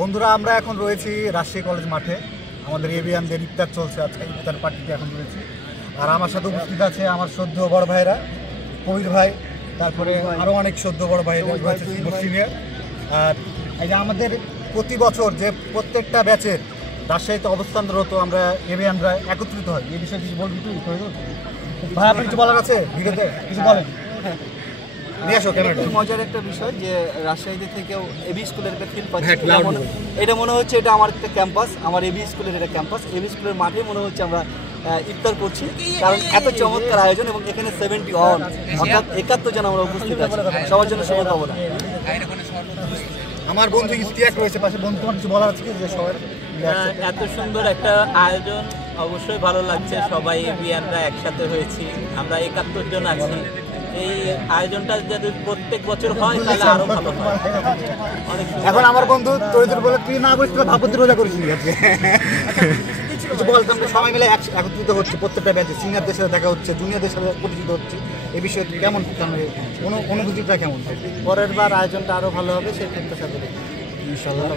বন্ধুরা, আমরা এখন রয়েছি রাজশাহী কলেজ মাঠে। আমাদের এবিয়ানদের ইফতার চলছে, আজকে ইফতার পার্টিতে এখন রয়েছি। আর আমার সাথে উপস্থিত আছে আমার শ্রদ্ধেয় বড় ভাইরা, কবির ভাই, তারপরে আরও অনেক শ্রদ্ধেয় বড় ভাইরা রয়েছে সিনিয়র। আর এই যে আমাদের প্রতি বছর যে প্রত্যেকটা ব্যাচের রাজশাহীতে অবস্থানরত আমরা এবিয়ানরা একত্রিত হয়, এই বিষয়ে কিছু বলবি তুই? ভাই, আপনার কিছু বলার আছে ভিডিওতে? কিছু বলেন। মজার একটা বিষয় যে রাজশাহীতে থেকেও এবি স্কুলের একটা ফিল পাচ্ছি। এটা মনে হচ্ছে এটা আমার একটা ক্যাম্পাস, আমার এবি স্কুলের একটা ক্যাম্পাস। এবি স্কুলের মাঠে মনে হচ্ছে আমরা ইফতার করছি, কারণ এত চমৎকার আয়োজন এবং এখানে 71 অর্থাৎ 71 জন আমরা উপস্থিত আছি। সবার জন্য শুভকামনা। আমার বন্ধু ইস্তিয়াক রয়েছে পাশে। বন্ধু, তোমার কিছু বলার আছে কি? যে সবার এত সুন্দর একটা আয়োজন, অবশ্যই ভালো লাগছে। সবাই এবিয়ানরা একসাথে হয়েছি, আমরা 71 জন আছি। এই আয়োজনটা যদি প্রত্যেক বছর হয় তাহলে আরো ভালো হয়। এখন আমার বন্ধু তোর বলে তুই না করিস, ভাবতি রোজা করিস কিছু বলতাম। সবাই মিলে একত্রিত হচ্ছে, প্রত্যেকটা ব্যাচে সিনিয়রদের সাথে দেখা হচ্ছে, জুনিয়রদের সাথে পরিচিত হচ্ছে। এই বিষয়ে কেমন অনুভূতিটা কেমন? পরের বার আয়োজনটা আরো ভালো হবে সেই প্রত্যাশা করি ইনশাআল্লাহ।